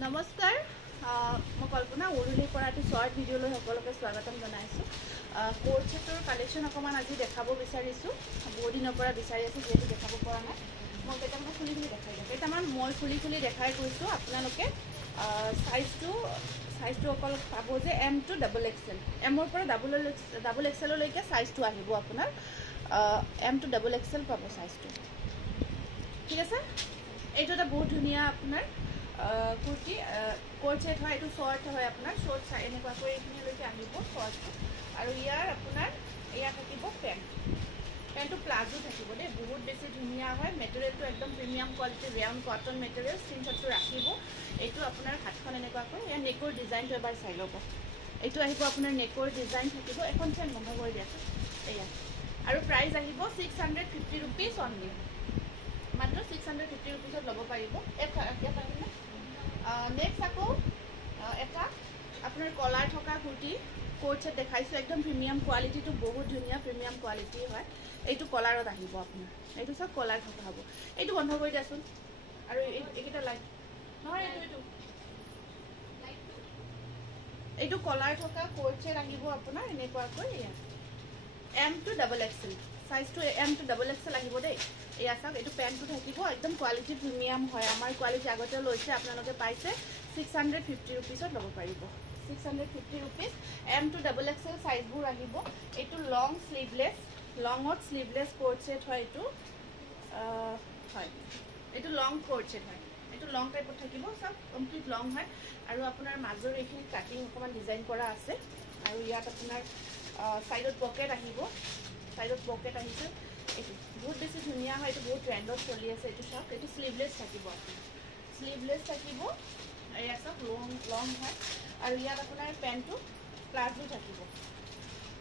নমস্কাৰ মই কল্পনা উৰুলিৰ পৰা এটি শৰ্ট ভিডিঅ'লৈ সকলোকে স্বাগতম জনাইছোঁ। কোট ছেটৰ কালেকশ্যন অকণমান আজি দেখাব বিচাৰিছোঁ। বহুত দিনৰ পৰা বিচাৰি আছোঁ, যিহেতু দেখাব পৰা নাই। মই কেইটামান খুলি দেখাই দিওঁ। কেইটামান মই খুলি দেখাই গৈছোঁ। আপোনালোকে চাইজটো অকল পাব যে M to XXL, এমৰ পৰা ডাবল এক্সেললৈকে চাইজটো আহিব আপোনাৰ। M to XXL পাব চাইজটো, ঠিক আছে। এইটো এটা বহুত ধুনীয়া আপোনাৰ কুৰ্তি কোট ছেট হয়। এইটো শৰ্ট হয় আপোনাৰ, শৰ্ট চাই এনেকুৱাকৈ এইখিনিলৈকে আহিব শৰ্টটো। আৰু ইয়াৰ আপোনাৰ এয়া থাকিব পেণ্টটো প্লাজো থাকিব দেই, বহুত বেছি ধুনীয়া হয়। মেটেৰিয়েলটো একদম প্ৰিমিয়াম কোৱালিটিৰ ৰেয়ন কটন মেটেৰিয়েল। স্ক্ৰীনশ্বটটো ৰাখিব। এইটো আপোনাৰ হাতখন এনেকুৱাকৈ ইয়াৰ নেকৰ ডিজাইনটো এবাৰ চাই ল'ব। এইটো আহিব আপোনাৰ নেকৰ ডিজাইন থাকিব। এখন ফেন বন্ধ কৰি দিয়াচোন। এয়া আৰু প্ৰাইচ আহিব 650 ৰুপিজ অনলি, মাত্ৰ 650 ৰুপিজত ল'ব পাৰিব। নেক্সট আকৌ এটা আপোনাৰ কলাৰ থকা কুৰ্তি কোট ছেট দেখাইছোঁ। একদম প্ৰিমিয়াম কোৱালিটিটো বহুত ধুনীয়া প্ৰিমিয়াম কোৱালিটি হয়। এইটো কলাৰত আহিব আপোনাৰ। এইটো চব কলাৰ থকা হ'ব। এইটো বন্ধ কৰি দিয়াচোন। আৰু এইকেইটা লাইট নহয়, এইটো কলাৰ থকা কোট ছেট আহিব আপোনাৰ এনেকুৱাকৈ। M to XXL চাইজটো M to XXL আহিব দেই। এয়া চাওক, এইটো পেণ্টটো থাকিব একদম কোৱালিটি প্ৰিমিয়াম হয়। আমাৰ কোৱালিটি আগতে লৈছে, আপোনালোকে পাইছে 650 ৰুপিজত ল'ব পাৰিব। 650 ৰুপিজ। M to XXL চাইজবোৰ আহিব। এইটো লং শ্লিভলেছ, লঙত শ্লিভলেছ কোট ছেট হয়। এইটো হয়, এইটো লং কোট ছেট হয়। এইটো লং টাইপত থাকিব, চব কমপ্লিট লং হয়। আৰু আপোনাৰ মাজৰ এইখিনি কাটিং অকণমান ডিজাইন কৰা আছে। আৰু ইয়াত আপোনাৰ চাইডত পকেট আহিব, চাইডত পকেট আহিছে। এইটো বহুত বেছি ধুনীয়া হয়। এইটো বহুত ট্ৰেণ্ডত চলি আছে। এইটো চাওক, এইটো শ্লিভলেছ থাকিব আপোনাৰ, শ্লিভলেছ থাকিব। এয়া চাওক, লং হয়। আৰু ইয়াত আপোনাৰ পেণ্টটো প্লাজো থাকিব,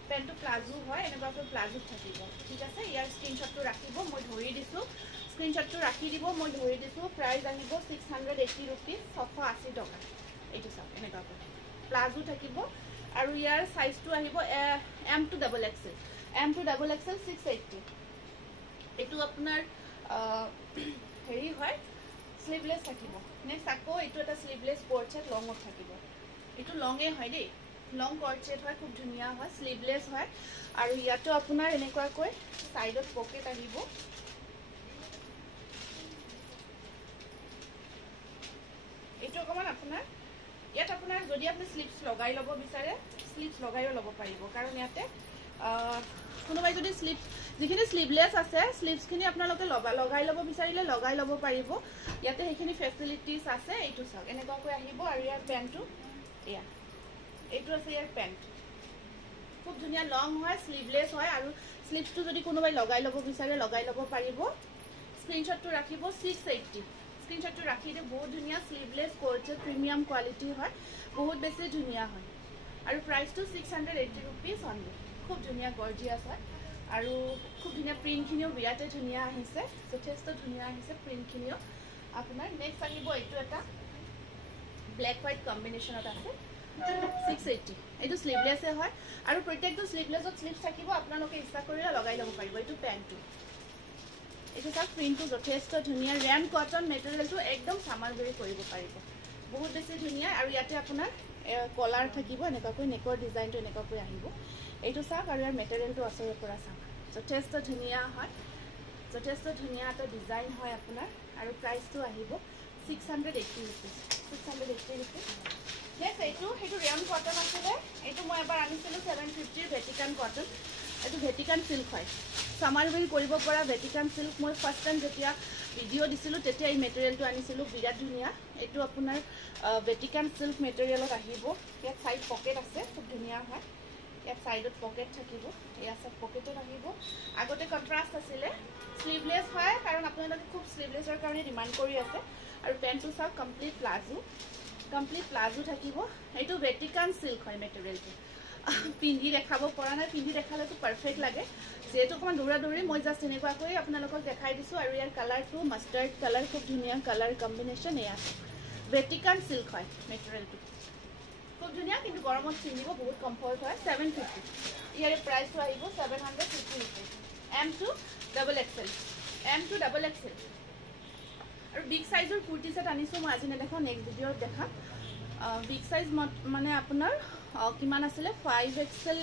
পেণ্টটো প্লাজো হয়। এনেকুৱাকৈ প্লাজো থাকিব, ঠিক আছে। ইয়াৰ স্ক্ৰীনশ্বটটো ৰাখিব, মই ধৰি দিছোঁ। স্ক্ৰীনশ্বটটো ৰাখি দিব, মই ধৰি দিছোঁ। প্ৰাইচ আহিব 680 ৰুপিজ, 680 টকা। এইটো চাওক, এনেকুৱাকৈ প্লাজো থাকিব। আৰু ইয়াৰ চাইজটো আহিব M to XXL, M to XXL 680। এইটো আপোনাৰ হেৰি হয়, শ্লিভলেছ থাকিব। নেক্সট আকৌ এইটো এটা শ্লিভলেছ কোট ছেট লঙত থাকিব। এইটো লঙে হয় দেই, লং কোট ছেট হয়, খুব ধুনীয়া হয়, শ্লিভলেছ হয়। আৰু ইয়াতো আপোনাৰ এনেকুৱাকৈ চাইডত পকেট আহিব। এইটো অকণমান আপোনাৰ ইয়াত আপোনাৰ যদি আপুনি স্লিভছ লগাই ল'ব বিচাৰে, স্লিভছ লগাইও ল'ব পাৰিব। কাৰণ ইয়াতে কোনোবাই যদি যিখিনি শ্লিভলেছ আছে, শ্লিভছখিনি আপোনালোকে লগাই ল'ব বিচাৰিলে লগাই ল'ব পাৰিব। ইয়াতে সেইখিনি ফেচিলিটিছ আছে। এইটো চাওক, এনেকুৱাকৈ আহিব। আৰু ইয়াৰ পেণ্টটো এয়া, এইটো আছে ইয়াৰ পেণ্ট, খুব ধুনীয়া লং হয়, শ্লিভলেছ হয়। আৰু শ্লিভছটো যদি কোনোবাই লগাই ল'ব বিচাৰে লগাই ল'ব পাৰিব। স্ক্ৰীনশ্বটটো ৰাখিব 680, স্ক্ৰীনশ্বটটো ৰাখি দিওঁ। বহুত ধুনীয়া sleeveless coat set, premium quality হয়, বহুত বেছি ধুনীয়া হয়। আৰু প্ৰাইচটো 680 ৰুপিজ অনলি। খুব ধুনীয়া গৰ্জিয়াছ হয়। আৰু খুব ধুনীয়া প্ৰিণ্টখিনিও বিৰাটে ধুনীয়া আহিছে, যথেষ্ট ধুনীয়া আহিছে প্ৰিণ্টখিনিও আপোনাৰ। নেক্সট আহিব এইটো এটা ব্লেক হোৱাইট কম্বিনেশ্যনত আছে, 680। এইটো শ্লিভলেছে হয়। আৰু প্ৰত্যেকটো শ্লিভলেছত শ্লিভছ থাকিব, আপোনালোকে ইচ্ছা কৰিলে লগাই ল'ব পাৰিব। এইটো পেণ্টটো, এইটো চাওক, প্ৰিণ্টটো যথেষ্ট ধুনীয়া, ৰেয়ন কটন মেটেৰিয়েলটো একদম চামাৰগুৰি কৰিব পাৰিব, বহুত বেছি ধুনীয়া। আৰু ইয়াতে আপোনাৰ কলাৰ থাকিব, এনেকুৱাকৈ নেকৰ ডিজাইনটো এনেকুৱাকৈ আহিব। এইটো চাওক, আৰু ইয়াৰ মেটেৰিয়েলটো ওচৰৰ পৰা চাওক, যথেষ্ট ধুনীয়া হয়, যথেষ্ট ধুনীয়া এটা ডিজাইন হয় আপোনাৰ। আৰু প্ৰাইচটো আহিব 680 ৰুপিজ, 680 ৰুপিজ। নেক্সট সেইটো ৰেয়ন কটন আছিলে। এইটো মই এবাৰ আনিছিলোঁ 750ৰ ভেটিকান কটন। এইটো ভেটিকান চিল্ক হয়, চামাৰগুৰি কৰিব পৰা ভেটিকান চিল্ক। মই ফাৰ্ষ্ট টাইম যেতিয়া ভিডিঅ' দিছিলোঁ তেতিয়া এই মেটেৰিয়েলটো আনিছিলোঁ, বিৰাট ধুনীয়া। এইটো আপোনাৰ ভেটিকান চিল্ক মেটেৰিয়েলত আহিব। ইয়াত চাইড পকেট আছে, খুব ধুনীয়া হয়। ইয়াত চাইডত পকেট থাকিব, এয়া চব পকেটত আহিব। আগতে কণ্ট্ৰাষ্ট আছিলে, শ্লিভলেছ হয়, কাৰণ আপোনালোকে খুব শ্লিভলেছৰ কাৰণে ডিমাণ্ড কৰি আছে। আৰু পেণ্টটো চাওক, কমপ্লিট প্লাজো থাকিব। এইটো ভেটিকান চিল্ক হয় মেটেৰিয়েলটো। পিন্ধি দেখাব পৰা নাই, পিন্ধি দেখালেতো পাৰফেক্ট লাগে। যিহেতু অকণমান দৌৰা দৌৰি, মই জাষ্ট এনেকুৱাকৈ আপোনালোকক দেখাই দিছোঁ। আৰু ইয়াৰ কালাৰটো মাষ্টাৰ্ড কালাৰ, খুব ধুনীয়া কালাৰ কম্বিনেশ্যন। এয়া ভেটিকান চিল্ক হয় মেটেৰিয়েলটো, খুব ধুনীয়া, কিন্তু গৰমত পিন্ধিব বহুত কমফৰ্ট হয়। 750, ইয়াৰে প্ৰাইচটো আহিব 750 rupees. M to XXL, M to XXL। আৰু বিগ সাইজৰ কুৰ্তি সেট আনিছো মই আজি নেদেখাও নেক্সট ভিডিঅ'ত দেখাম বিগ সাইজ মানে আপোনাৰ কিমান আছিলে 5XL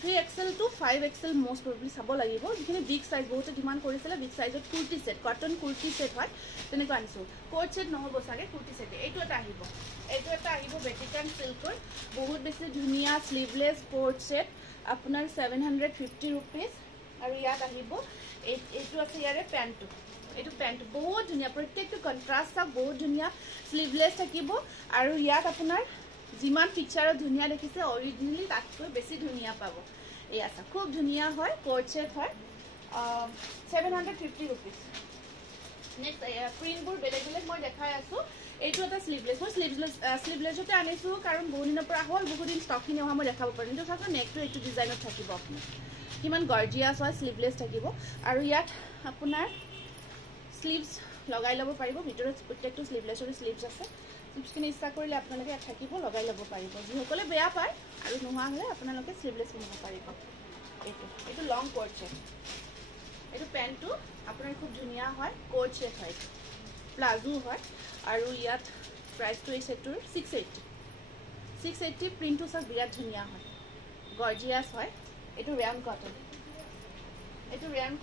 3XL to 5XL most probably চাব লাগিব যিখিনি বিগ সাইজ বহুত ডিমান্ড কৰিছিলে বিগ সাইজৰ kurti set cotton kurti set হয় তেনেকৈ আনিছো কোট সেট নহব সাগে কুৰ্তি সেট এইটো এটা আহিব বেটিকান সিল্কৰ বহুত বেছি ধুনিয়া স্লিভলেস কোট সেট আপোনাৰ 750 rupees আৰু ইয়াত আহিব এইটো আছে ইয়াৰে প্যান্টটো এইটো প্যান্ট বহুত ধুনিয়া প্ৰত্যেকটো কন্ট্ৰাস্ট চাক বহুত ধুনিয়া স্লিভলেস থাকিব আৰু ইয়াত আপোনাৰ জিমান পিকচাৰ ধুনিয়া দেখিছে অৰিজিনালি তাতকৈ বেছি ধুনিয়া পাব এই আছে খুব ধুনিয়া হয় কোট সেট হয় 750 rupees নেক্সট প্ৰিন্টবোৰ বেলেগ বেলেগ মই দেখাই আছো এইটো এটা স্লিভলেস মই স্লিভলেসতে আনিছো কাৰণ বহু দিনৰ পৰা হল বহু দিন ষ্টকখিনি অহা মই দেখাব পাৰিম কিন্তু চাওক নেকটো এইটো ডিজাইনত থাকিব আপুনি কিমান গৰ্জিয়াস হয় স্লিভলেস থাকিব আৰু ইয়াত আপোনাৰ স্লিভস লগাই ল'ব পাৰিব ভিতৰত প্ৰত্যেকটো স্লিভলেসৰ স্লিভস আছে স্লিভসখিনি ইচ্ছা কৰিলে আপোনালোকে ইয়াত থাকিব লগাই ল'ব পাৰিব যিসকলে বেয়া পায় আৰু নোহোৱা হ'লে আপোনালোকে স্লিভলেস পিন্ধিব পাৰিব এইটো লং কোট সেট এইটো পেন্টটো আপোনাৰ খুব ধুনিয়া হয় কোট সেট হয় প্লাজো হয় আৰু ইয়াত প্ৰাইসটো এই সেটটোৰ 680 প্ৰিন্টটো সব বিৰাট ধুনিয়া হয় গৰ্জিয়াস হয় এইটো ৰেয়ন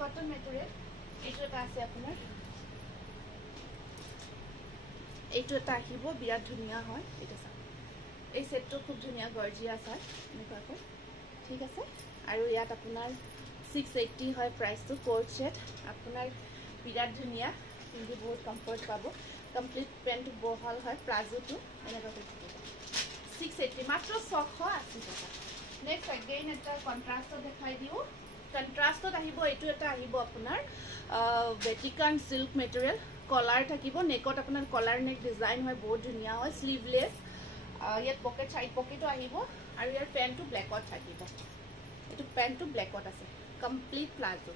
কটন মেটেৰিয়েল এইটো এটা আছে আপোনাৰ এইটো এটা আহিব বিৰাট ধুনিয়া হয় এটা চাওক এই সেটটো খুব ধুনিয়া গৰ্জিয়াস হয় এনেকুৱাকৈ ঠিক আছে আৰু ইয়াত আপোনাৰ 680 হয় প্ৰাইসটো কোট সেট আপোনাৰ বিৰাট ধুনিয়া পিন্ধি বহুত কমফৰ্ট পাব কমপ্লিট পেন্ট বহল হয় প্লাজোটো এনেকুৱাকৈ থাকিব 680 মাত্ৰ 680 টকা নেক্সট अगेन এটা কন্ট্ৰাস্টত দেখাই দিও কন্ট্ৰাস্টত আহিব এইটো এটা আহিব আপোনাৰ বেটিকান সিল্ক মেটেৰিয়েল কলাৰ থাকিব নেকত আপোনাৰ কলাৰ নেক ডিজাইন হয় বহুত ধুনিয়া হয় স্লিভলেস ইয়াত পকেট সাইড পকেটো আহিব আৰু ইয়াৰ পেন্টটো ব্ল্যাকত থাকিব এটো পেন্টটো ব্ল্যাকত আছে কমপ্লিট প্লাজো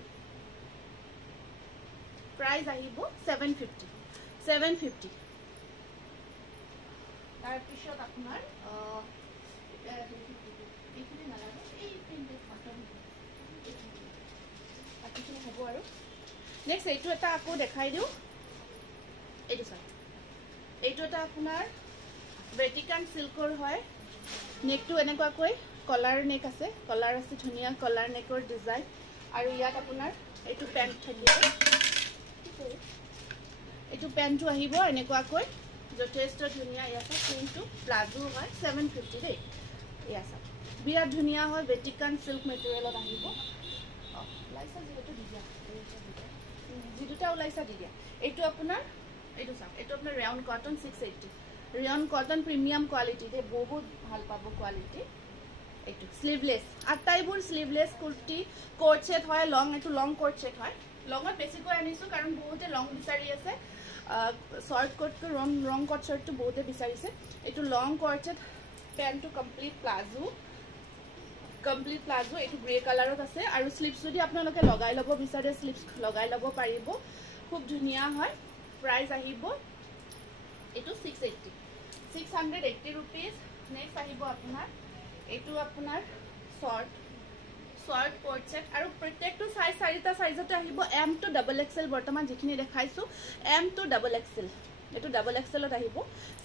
প্ৰাইস আহিব 750 তাৰ পিছত আপোনাৰ এইখিনি নালাগে এই প্ৰিন্টেড কটন এইখিনি হ'ব আৰু নেক্সট এইটো এটা আকৌ দেখাই দিও এইটো চাওক এইটো এটা আপোনাৰ বেটিকান সিল্কৰ হয় নেকটো এনেকুৱাকৈ কলাৰ নেক আছে ধুনিয়া কলাৰ নেকৰ ডিজাইন আৰু ইয়াত আপোনাৰ এইটো পেন্ট থাকিব এইটো পেন্টটো আহিব এনেকুৱাকৈ যথেষ্ট ধুনিয়া ইয়াত প্ৰিন্টটো প্লাজো হয় 750 দেই ইয়াত বিৰাট ধুনিয়া হয় বেটিকান সিল্ক মেটেৰিয়েলত আহিব লাইসা যেটো দিয়া যেটা ওলাইছা দিয়া এইটো আপোনাৰ এইটো চাওক এইটো আপোনাৰ rayon cotton 680 rayon cotton premium quality দে বহুত ভাল পাব কোৱালিটি এইটো স্লিভলেস আটাইবোৰ স্লিভলেস কুৰ্তি কোট সেট হয় লং এইটো লং কোট সেট হয় লঙত বেছিকৈ আনিছো কাৰণ বহুতে লং বিচাৰি আছে শৰ্ট কোটটো ৰং কোট শৰ্টটো বহুতে বিচাৰিছে এইটো লং কোট সেট পেন্টটো কমপ্লিট প্লাজো এইটো গ্ৰে কালাৰত আছে আৰু স্লিভস যদি আপোনালোকে লগাই ল'ব বিচাৰে স্লিভস লগাই ল'ব পাৰিব খুব ধুনিয়া হয় প্ৰাইস আহিব এইটো 680 rupees নেক্সট আহিব আপোনাৰ এইটো আপোনাৰ শৰ্ট কোট সেট আৰু প্ৰত্যেকটো সাইজ চাৰিটা সাইজতে আহিব M to XXL বৰ্তমান যিখিনি দেখাইছো M to XXL এইটো XXLত আহিব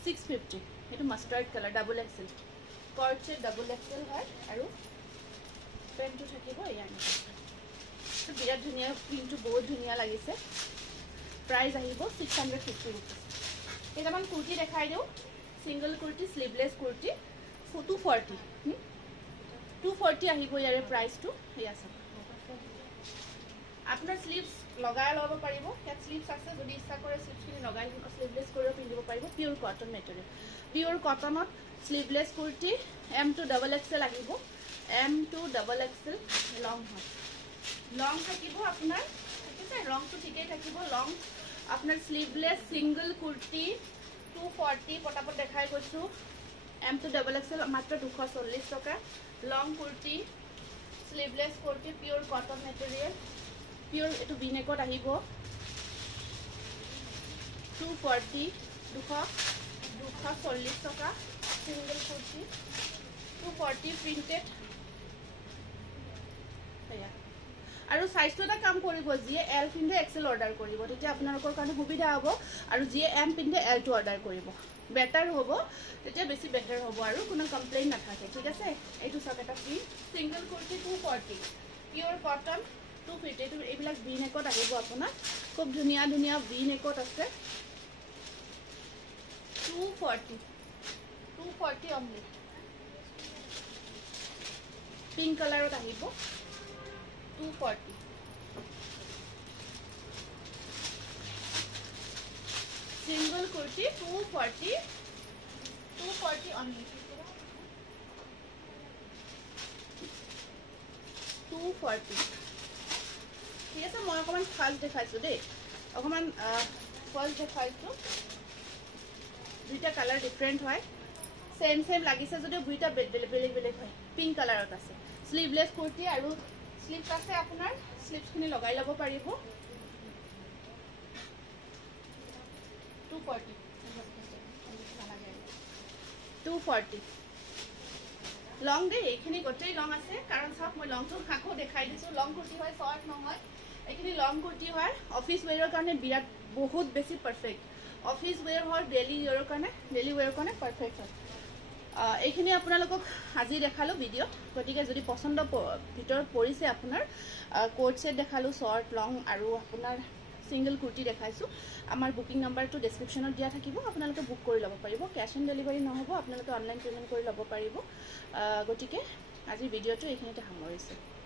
650 এইটো mustard colour XXL coat set XXL হয় আৰু পেন্টটো থাকিব ইয়াৰ বিৰাট ধুনিয়া প্ৰিন্টটো বহুত ধুনিয়া লাগিছে প্ৰাইস আহিব 650 rupees এটামান কুৰ্তি দেখাই দিও সিঙ্গল কুৰ্তি স্লিভলেস কুৰ্তি 240 আহিব ইয়াৰে প্ৰাইসটো ইয়া আছে আপোনাৰ স্লিভস লগাই ল'ব পাৰিব ইয়াত স্লিভস আছে যদি ইচ্ছা কৰে স্লিভসখিনি লগাই স্লিভলেস কৰি পিন্ধিব পাৰিব পিওৰ কটন মেটেৰিয়েল পিওৰ কটনত sleeveless kurti M to XXL আহিব M to XXL লং হয় লং থাকিব আপোনাৰ ঠিক আছে ৰংটো ঠিকই থাকিব লং আপনার স্লিভলেস সিঙ্গল কুর্তি 240 পটাপট দেখাই গৈছো M to XXL মাত্র 240 টাকা long kurti sleeveless kurti pure cotton material pure এটু বিনেকট আহিব 240 240 টাকা সিঙ্গল কুর্তি 240 প্রিন্টেড আৰু সাইজটো এটা কাম কৰিব যিয়ে এল পিন্ধে এক্সেল অৰ্ডাৰ কৰিব তেতিয়া আপোনালোকৰ কাৰণে সুবিধা হ'ব আৰু যিয়ে এম পিন্ধে এল টো অৰ্ডাৰ কৰিব বেটাৰ হ'ব তেতিয়া বেছি বেটাৰ হ'ব আৰু কোনো কমপ্লেইন নাথাকে ঠিক আছে এইটো সব এটা free single kurti 240 pure cotton 250 এইটো এইবিলাক ভি নেকত আহিব আপোনাৰ খুব ধুনিয়া ধুনিয়া ভি নেকত আছে 240 only পিঙ্ক কালাৰত আহিব 240 single kurti 240 only 240 ঠিক আছে মই অকমান ফাস্ট দেখাইছো দেই অকমান ফাস্ট দেখাইছো দুইটা কালাৰ ডিফাৰেন্ট হয় সেম লাগিছে যদিও দুইটা বেলেগ হয় পিঙ্ক কালাৰত আছে স্লিভলেস কুৰ্তি আৰু স্লিভস আছে আপোনাৰ স্লিভসখিনি লগাই ল'ব পাৰিব 240 লং দে এইখিনি গোটেই লং আছে কাৰণ সব মই লংটো খাকো দেখাই দিছো লং কুৰ্তি হয় শৰ্ট নহয় এইখিনি লং কুৰ্তি হয় অফিস ওয়্যাৰৰ কাৰণে বিৰাট বহুত বেছি পাৰফেক্ট অফিস ওয়্যাৰ হয় ডেইলি ওয়্যাৰৰ কাৰণে পাৰফেক্ট হয় এইখিনি আপোনালোকক আজি দেখালো ভিডিও গতিকে যদি পছন্দ ভিতৰত পৰিছে আপোনাৰ কোট সেট দেখালো শৰ্ট লং আৰু আপোনাৰ সিঙ্গল কুৰ্তি দেখাইছো আমাৰ বুকিং নাম্বাৰটো ডেসক্ৰিপচনত দিয়া থাকিব আপোনালোকে বুক কৰি ল'ব পাৰিব ক্যাশ অন ডেলিভাৰী নহব আপোনালোকে অনলাইন পেমেন্ট কৰি ল'ব পাৰিব গতিকে আজি ভিডিওটো এইখিনিতে সামৰিছো